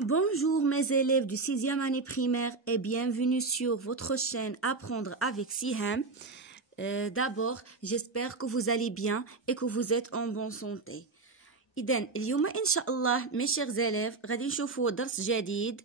Bonjour mes élèves du 6e année primaire et bienvenue sur votre chaîne Apprendre avec Siham. D'abord, j'espère que vous allez bien et que vous êtes en bonne santé. إذن اليوم إن شاء الله mes chers élèves غادي نشوفوا درس جديد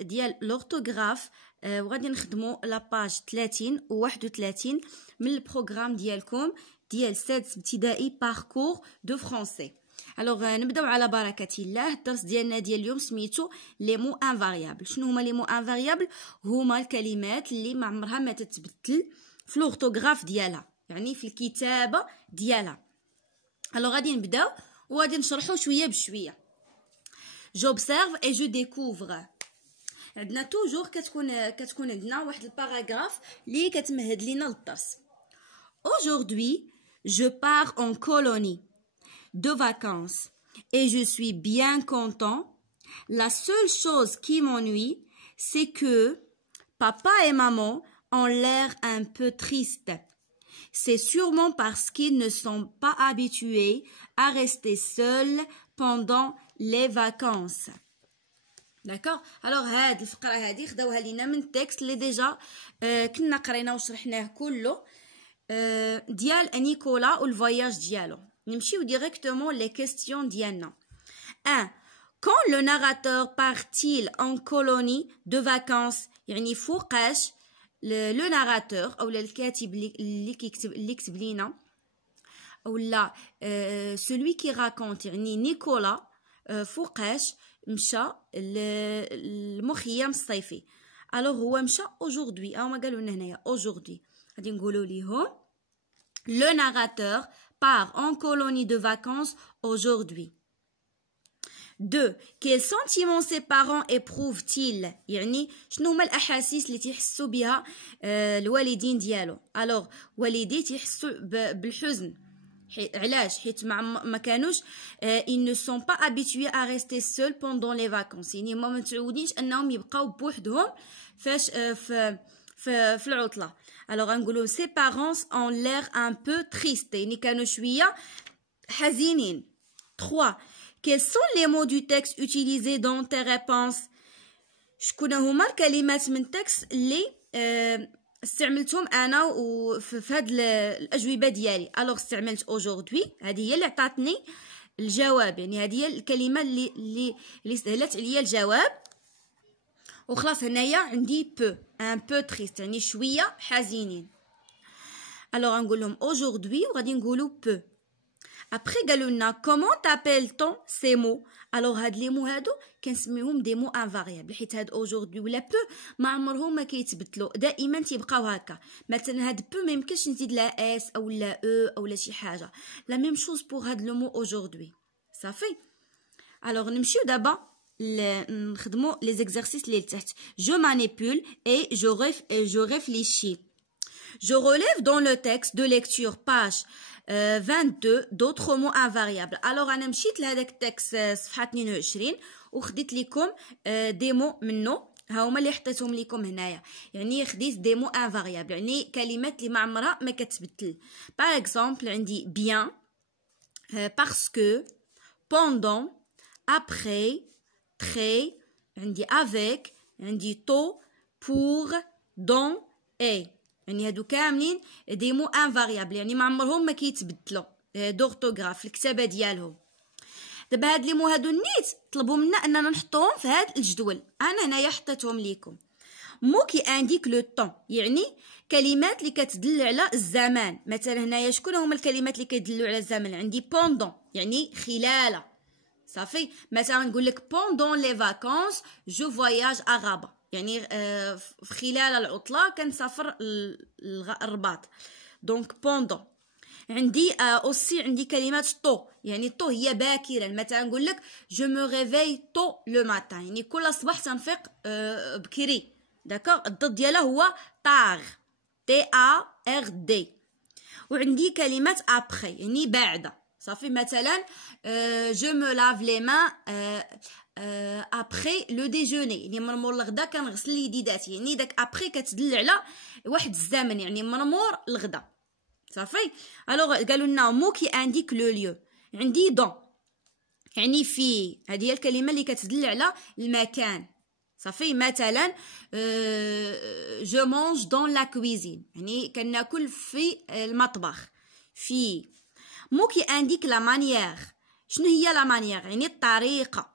ديال l'orthographe وغادي نخدموا لا باج 30 و 31 من البروغرام ديالكم ديال سادس ابتدائي باركور دو فرونسي. الوغ نبداو على بركه الله. الدرس ديالنا ديال اليوم سميتو لي مو انفاريابل. شنو هما لي مو انفاريابل؟ هما الكلمات اللي ما عمرها ما تتبدل في لورتوغراف ديالها، يعني في الكتابه ديالها. الوغ غادي نبداو وغادي نشرحو شويه بشويه. j'observe et je découvre. عندنا توجور كتكون عندنا واحد الباراغراف اللي كتمهد لينا للدرس. Aujourd'hui, je pars en colonie de vacances et je suis bien content. La seule chose qui m'ennuie, c'est que papa et maman ont l'air un peu tristes. C'est sûrement parce qu'ils ne sont pas habitués à rester seuls pendant les vacances. D'accord. Alors هاد الفقره هذه خداوها لينا من التكست اللي ديجا كنا قريناه وشرحناه كله ديال نيكولا والفواياج ديالو. نمشيو directement les questions ديالنا. 1. Quand le narrateur part-il en colonie de vacances؟ يعني فوقاش لو ناراتور او الكاتب اللي كيكتب لينا اولا celui qui raconte يعني نيكولا فوقاش مشى المخيم الصيفي. الوغ هو مشى aujourd'hui. هما قالوا لنا هنايا aujourd'hui. غادي نقولوا ليهم le narrateur part en colonie de vacances aujourd'hui. 2. Quels sentiments ses parents éprouvent-ils؟ يعني شنو هما الاحاسيس اللي تيحسوا بها الوالدين ديالو. الوغ والديه تيحسوا بالحزن. علاش؟ حيت ما كانوش ils ne sont pas habitués à rester seuls pendant les vacances. يعني ما متعودينش انهم يبقاو بوحدهم فاش في العطله. الوغ غنقولوا ses parents ont l'air un peu tristes. يعني كانوا شويه حزينين. 3. Quels sont les mots du texte utilisés dans tes réponses؟ شكون هما الكلمات من التكست اللي استعملتهم انا وفي هاد الاجوبه ديالي. الوغ استعملت aujourd'hui. هذه هي اللي عطاتني الجواب، يعني هذه هي الكلمه اللي سهلت عليا الجواب. وخلاص هنايا عندي peu un peu triste يعني شويه حزينين. الوغ غنقول لهم aujourd'hui وغادي نقولوا peu. Après قالوا لنا comment t'appelle-t-on ces mots؟ alors هاد لي مو هادو كنسميوهم دي مو انفاريابل، حيت هاد aujourd'hui ولا peu ما عمرهم ما كيتبدلوا، دائما تيبقاو هكا. مثلا هاد peu ما يمكنش نزيد لا اس او لا او او لا شي حاجه. لا ميم شوز بور هاد لو مو aujourd'hui. صافي. alors نمشيو دابا نخدموا لي زيكزارسيس اللي تحت. je manipule et je réfléchis. Je relève dans le texte de lecture page 22 d'autres mots invariables. alors انا مشيت لهداك التكست صفحه 22 وخديت لكم دي مو منه. ها هما اللي حطيتهم لكم هنايا، يعني خديت دي مو انفاريابل يعني كلمات اللي ما عمرها ما كتبدل. باغ اكزومبل عندي bien parce que pendant après très عندي avec عندي tôt pour dans et يعني هادو كاملين دي مو انفاريابل يعني ما عمرهم ما كيتبدلوا دورتوغراف الكتابه ديالهم. دابا هاد لي مو هادو نيت طلبوا منا اننا نحطوهم في هاد الجدول. انا هنايا حطيتهم ليكم. مو كي انديك لو طون يعني كلمات اللي كتدل على الزمان. مثلا هنايا شكون هما الكلمات اللي كيدلوا على الزمن؟ عندي بوندون يعني خلال. صافي. مثلا نقول لك بوندون لي فاكونس جو فواياج اغابا يعني خلال العطله كنسافر الرباط. دونك بوندون. عندي اوسي عندي كلمات طو يعني طو هي باكرا. مثلا نقول لك جو مو ريفي طو لو ماتان يعني كل صباح تنفيق بكري. داكوغ. الضد ديالها هو طاغ تي ا ار دي. وعندي كلمات ابخي يعني بعد. صافي. مثلا جو مو لاف لي مان ابخي لو ديجوني يعني من مور الغدا كنغسل يديداتي يعني داك ابخي كتدل على واحد الزمن يعني من مور الغدا. صافي. الوغ قالوا لنا مو كي انديك لو ليو. عندي دون يعني في، هذه هي الكلمه اللي كتدل على المكان. صافي. مثلا جو مونج دون لا كويزين، يعني كناكل في المطبخ. في مو كي انديك لا مانيير. شنو هي لا مانيير؟ يعني الطريقه.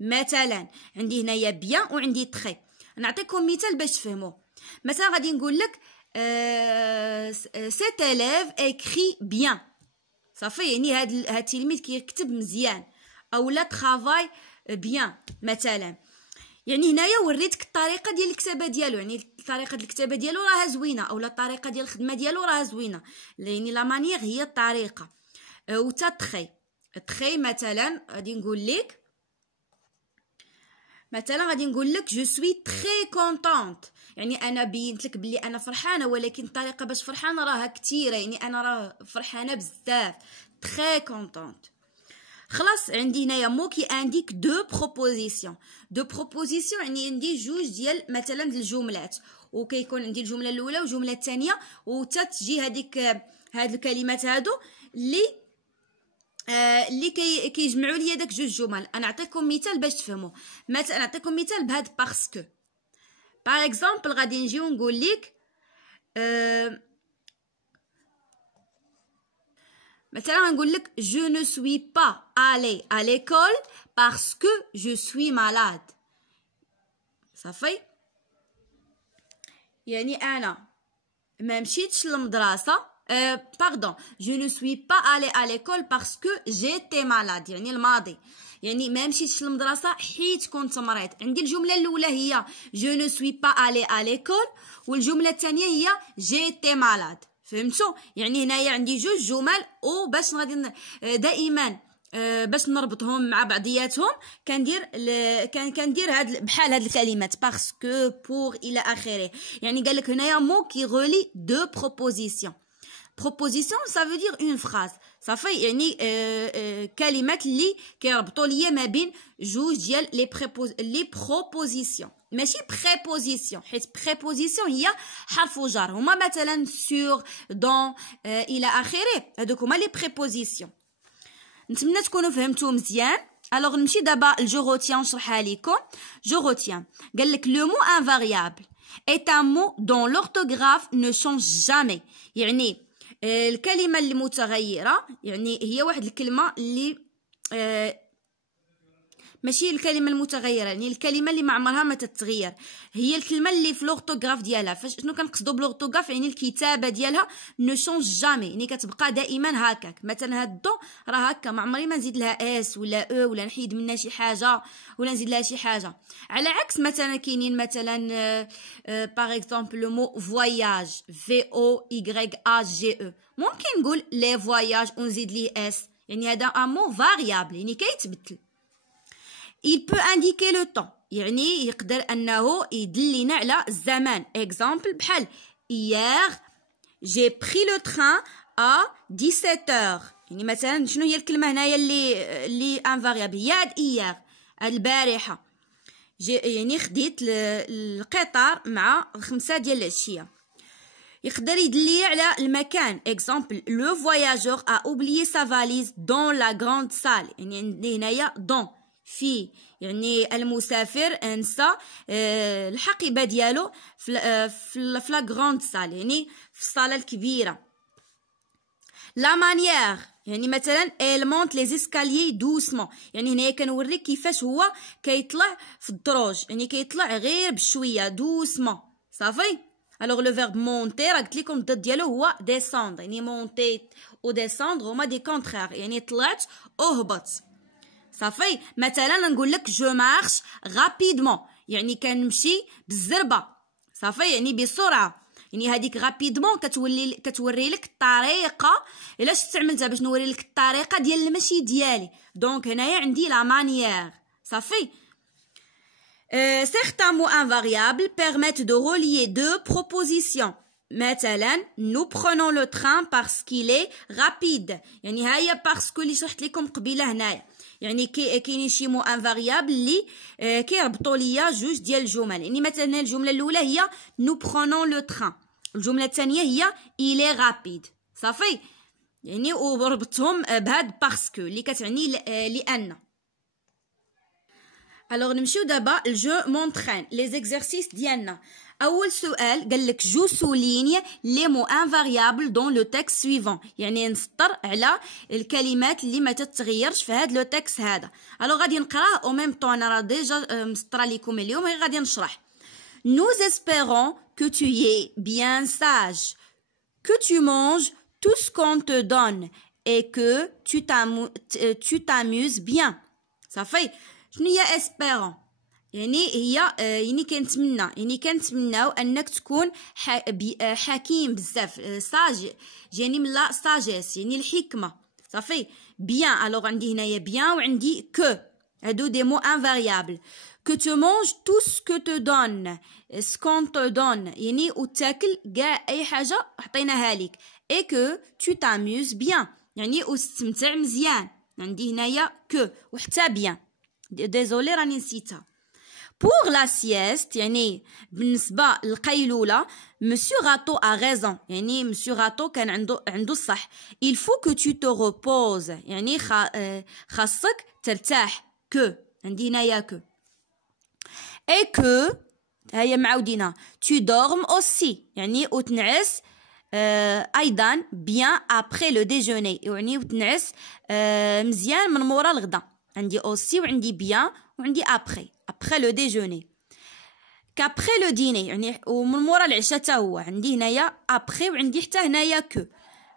مثلا عندي هنايا بيان وعندي تري. نعطيكم مثال باش تفهموا. مثلا غادي نقول لك cet élève écrit bien. صافي، يعني هاد التلميذ كيكتب مزيان، او لا travaille bien مثلا. يعني هنايا وريتك الطريقه ديال الكتابه ديالو، يعني طريقه الكتابه ديالو راها زوينه، او لا الطريقه ديال الخدمه ديالو راها زوينه. يعني لا مانيير هي الطريقه. و تا تري مثلا غادي نقول لك، جو سوي تري كونطونت، يعني انا بينت لك بلي انا فرحانه، ولكن الطريقه باش فرحانه راها كثيره، يعني انا راه فرحانه بزاف. تري كونطونت. خلاص. عندي هنايا مو كي انديك دو بروبوزيسيون. يعني عندي جوج ديال مثلا الجملات، وكيكون عندي الجمله الاولى والجمله الثانيه، وتا تجي هذيك هاد الكلمات هادو اللي كيجمعوا لي داك جوج جمل. انا نعطيكم مثال باش تفهموا. مثلا نعطيكم مثال بهاد باسكو. باغ اكزومبل غادي نجي ونقول لك مثلا غنقول لك je ne suis pas allé à l'école parce que je suis malade. صافي، يعني انا ما مشيتش للمدرسه. باردون، je ne suis pas allé à l'école parce que j'étais malade، يعني الماضي. يعني ما مشيتش للمدرسه حيت كنت مريض. عندي الجمله الاولى هي je ne suis pas allé à l'école، والجمله الثانيه هي j'étais malade. فهمتوا؟ يعني هنايا عندي جوج جمل، وباش غادي دائما باش نربطهم مع بعضياتهم كندير هاد بحال هاد الكلمات باسكو بور الى اخره. يعني قال لك هنايا مو كي غولي دو بروبوزيسيون. بروبوزيسيون ça veut dire une phrase. صافي، يعني كلمات اللي كيربطوا ليا ما بين جوج ديال لي بروبوزيسيون، ماشي بريبوزيسيون، حيت بريبوزيسيون هي حرف جر. هما مثلا سور، دون، الى اخره. هذوك هما لي بريبوزيسيون. نتمنى تكونوا فهمتوا مزيان. الوغ نمشي دابا لجو روتيان نشرحها لكم. جو روتيان قال لك لو مو انفاريابل est un mot dont l'orthographe ne change jamais. يعني الكلمه اللي متغيره، يعني هي واحد الكلمه اللي ماشي الكلمه المتغيره، يعني الكلمه اللي ما عمرها ما تتغير، هي الكلمه اللي في لورتوغراف ديالها. شنو كنقصدوا بلورتوغراف؟ يعني الكتابه ديالها نو شونج جامي، يعني كتبقى دائما هكاك. مثلا هاد دو راه هكا، ما عمري ما نزيد لها اس ولا او، ولا نحيد منها شي حاجه ولا نزيد لها شي حاجه. على عكس مثلا كاينين مثلا باغ اكزومبل لو مو فواياج، في او واي ا جي او، ممكن نقول لي فواياج ونزيد ليه اس، يعني هذا ان مو فاريابل، يعني كيتبدل. il peut indiquer le temps، يعني يقدر انه يدلنا على الزمان. exemple بحال hier j'ai pris le train à 17h. يعني مثلا شنو هي الكلمه هنايا اللي انفاريابل؟ هي hier، البارحه يعني خديت القطار مع 5 ديال العشيه. يقدر يدلي على المكان. exemple le voyageur a oublié sa valise dans la grande salle، يعني عندي هنايا dans في، يعني المسافر انسى الحقيبه ديالو في لا غراند سال، يعني في الصاله الكبيره. لا مانيير يعني مثلا elle monte les escaliers doucement، يعني هنايا كنوريك كيفاش هو كيطلع في الدروج، يعني كيطلع غير بشويه دوسمون. صافي. الوغ لو فيرب مونتي راه قلت لكم الضد ديالو هو ديسوندر، يعني مونتي و ديسوندر هما دي كونترير، يعني طلعت وهبط. صافي. مثلا نقول لك جو مارش غابيدمون، يعني كنمشي بالزربه. صافي، يعني بسرعه. يعني هذيك غابيدمون كتوري لك الطريقه، الا استعملتها باش نوري لك الطريقه ديال المشي ديالي. دونك هنايا عندي لا مانيير. صافي. certains mots invariables permettent de relier deux propositions. مثلا nous prenons le train parce qu'il est rapide، يعني هيا باسكو اللي شرحت لكم قبيله هنايا. يعني كاينين شي مو انفاريابل اللي كيربطوا ليا جوج ديال الجمل. يعني مثلا الجمله الاولى هي nous prenons le train، الجمله الثانيه هي il est rapide. صافي، يعني وربطهم بهاد باسكو اللي كتعني لان. Alors نمشيو دابا الجو مونطرين لي زيكزارسيس ديالنا. اول سؤال قال لك جو سوليني لي مو انفاريابل دون لو تكست سويفون، يعني نسطر على الكلمات اللي ما تتغيرش في هذا لو تكست هذا. الو غادي نقراه او ميم طون، انا راه ديجا مسطره لكم اليوم غادي نشرح. Nous espérons que tu es bien sage, que tu manges tout ce qu'on te donne et que tu t'amuses bien. صافي. شنو هي espérons؟ يعني كنتمناو انك تكون حكيم بزاف، ساج يعني من لا ساجيس يعني الحكمه. صافي. بيان، الوغ عندي هنايا بيان وعندي كو، هادو دي مو انفاريابل. que tu manges tout ce que te donne، ce qu'on te donne يعني وتاكل كاع اي حاجه عطيناها لك. et que tu t'amuses bien يعني وتستمتع مزيان، عندي هنايا كو وحتى بيان. ديزولي راني نسيتها. pour la sieste يعني بالنسبه للقيلوله، monsieur Rato a raison يعني monsieur Rato كان عنده الصح. il faut que tu te reposes يعني خاصك ترتاح. que عندي هنايا que. et que هيا معاودينها tu dormes aussi يعني وتنعس ايضا bien après le déjeuner يعني وتنعس مزيان من مورا الغدا. عندي aussi وعندي bien وعندي après le déjeuner. qu'après le dîner يعني ومن مورا العشاء حتى هو عندي هنايا après وعندي حتى هنايا que.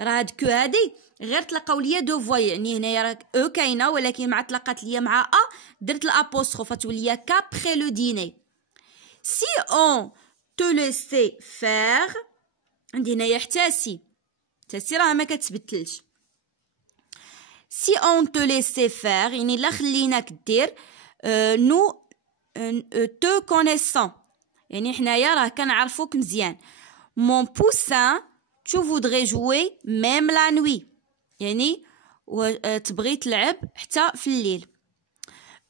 راه هاد كو هادي غير تلقاو ليا دو فوا، يعني هنايا راه او كاينه ولكن مع تلقات ليا مع درت الابوستروف تولي كابخي لو ديني. سي اون تو ليسي فير، عندي هنايا حتى سي راه ما كتبدلش. سي اون تو ليسي فير يعني لا خليناك دير. نو تو كونيسون يعني حنايا راه كنعرفوك مزيان. مون بوسان tu voudrais jouer même la nuit يعني تبغي تلعب حتى في الليل.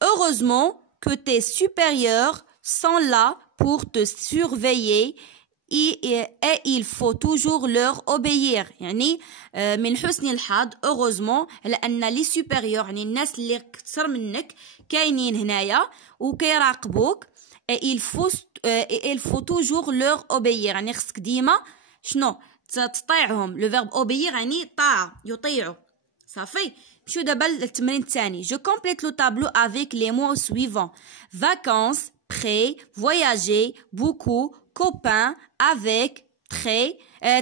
heureusement que tes supérieurs sont là pour te surveiller et il faut toujours leur obéir يعني من حسن الحظ heureusement على ان لي supérieurs يعني الناس اللي كثر منك كاينين هنايا وكيراقبوك. il faut toujours leur obéir يعني خصك ديما شنو تطيعهم. لو فيرب اوبيير يعني طاعة، يطيعوا. صافي. نمشيو دابا للتمرين الثاني. جو كومبليت لو تابلو افيك لي مو سويفون: vacances, prêt, voyager, beaucoup, copain, avec, très,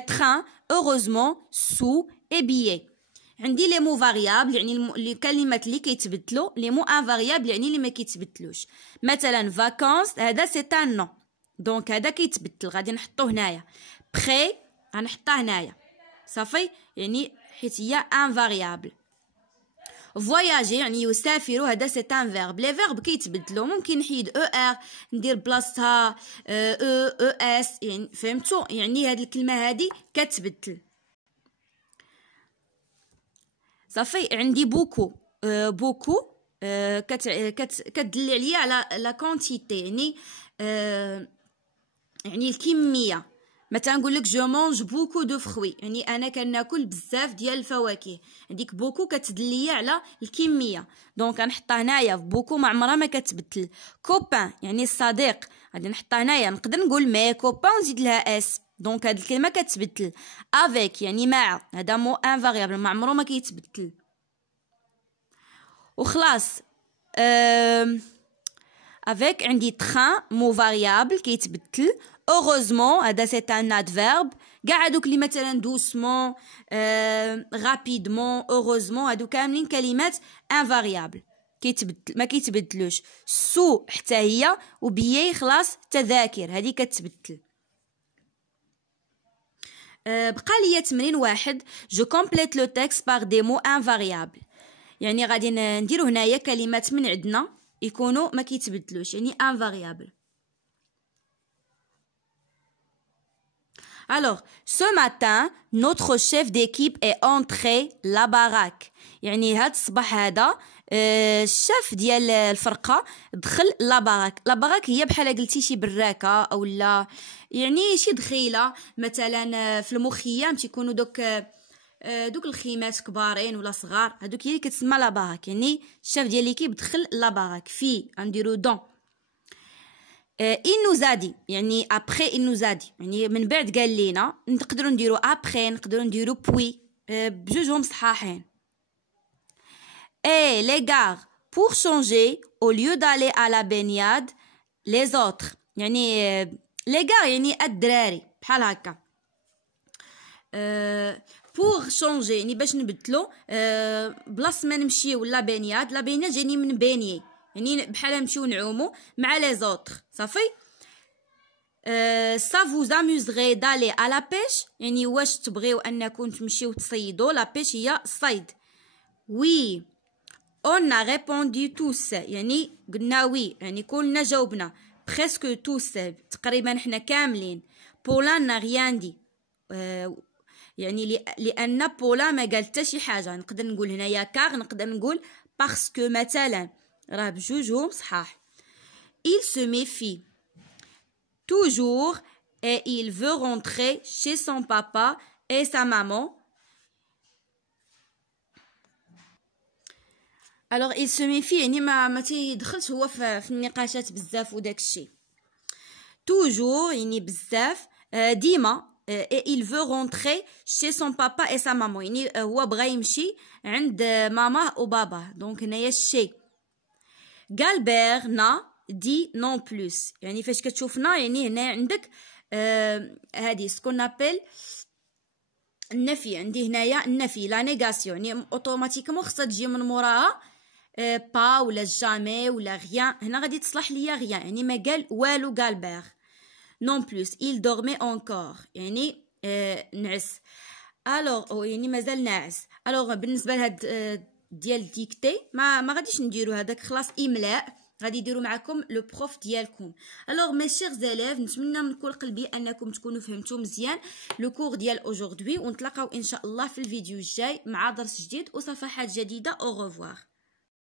train, heureusement, sous et billet. عندي لي مو فاريابل يعني الكلمات اللي كيتبدلوا، لي مو انفاريابل يعني اللي ما كيتبدلوش. مثلا vacances هذا سي ان نو دونك هذا كيتبدل غادي نحطو هنايا. prêt غنحطها هنايا. صافي يعني حيت هي ان فاريابل. فواياجي يعني يسافر هذا سي ان فيرب. لي فيرب كيتبدلوا، ممكن نحيد او ار ندير بلاصتها او اس يعني فهمتوا، يعني هاد الكلمه هادي كتبدل. صافي. عندي بوكو كتدل عليا على لا كونتيتي يعني الكميه. مثلا نقول لك جو مونج بوكو دو فروي يعني انا كناكل بزاف ديال الفواكه. هذيك بوكو كتدل على الكميه دونك غنحطها هنايا. في بوكو ما عمرها ما كتبدل. كوبان يعني الصديق غادي نحطها هنايا. نقدر نقول مي كوبان ونزيد لها اس دونك هاد الكلمه كتبدل. افيك يعني مع، هذا مو انفاريابل ما عمره ما كيتبدل. وخلاص. افيك عندي تران مو فاريابل كيتبدل. heureusement هذا سي ان ادفيرب. كاع هادوك اللي مثلا دوسمون رابيدمون heureusement هادو كاملين كلمات انفاريابل كيتبدل ما كيتبدلوش. سو حتى هي وبيي خلاص تذاكر هذه كتبدل. بقى ليا تمرين واحد. جو كومبليت لو تكست باغ دي مو انفاريابل يعني غادي نديرو هنايا كلمات من عندنا يكونوا ما كيتبدلوش يعني انفاريابل. Alors, ce matin, notre chef d'équipe est entré la baraque. يعني هاد الصباح هذا الشيف ديال الفرقة دخل لا باراك. لا باراك هي بحال قلتي شي براكة او لا يعني شي دخيلة مثلا في المخيم تيكونوا دوك دوك الخيمات كبارين ولا صغار، هادوك هي اللي كتسمى لا باراك. يعني الشاف ديال ليكيب دخل لا باراك في غنديرو دون. il nous a dit يعني après il nous a dit يعني من بعد قال لينا. نقدروا نديرو après، نقدروا نديرو puis، بجوجهم صحاحين. et les gars pour changer au lieu d'aller à la baignade les autres يعني les gars يعني الدراري بحال هكا. pour changer يعني باش نبدلو بلاص ما نمشيو لا بينياد. لا بينياد جاني من بيني يعني بحال نمشيو نعومو مع لي زوتر صافي. ça vous amuserait d'aller à la pêche يعني واش تبغيو انكم تمشيو تصيدوا. لا بيش هي الصيد. oui on a répondu tous يعني قلنا وي يعني كلنا جاوبنا. presque tous تقريبا حنا كاملين. بولا n'a rien dit يعني لان بولا ما قالت حتى شي حاجه. نقدر نقول هنايا كار، نقدر نقول باسكو مثلا، راه بجوجهم صحاح. il se méfie toujours et il veut rentrer chez son papa et sa maman. alors il se méfie يعني ما تيدخلش هو في النقاشات بزاف وداك الشيء. toujours يعني بزاف، ديما. et il veut rentrer chez son papa et sa maman يعني هو بغى يمشي عند ماما وبابا. دونك هنايا الشيء. Galbert n'a dit non plus يعني فاش كتشوفنا يعني هنا عندك هذه سكون ابل النفي. عندي هنايا النفي لا نيغاسيون يعني اوتوماتيكمون خصها تجي من موراها با ولا جامي ولا غيان. هنا غادي تصلح ليا غيان يعني ما قال والو. غالبير non plus il dormait encore يعني نعس. الوغ يعني مازال ناعس. الوغ بالنسبه لهاد ديال ديكتي ما غاديش نديرو هذاك خلاص املاء، غادي يديروا معكم لو بروف ديالكم. الوغ مي شيغ زاليف نتمنى من كل قلبي انكم تكونوا فهمتوا مزيان لو كور ديال اوجوردي، ونتلاقاو ان شاء الله في الفيديو الجاي مع درس جديد وصفحات جديده. او ريفوار.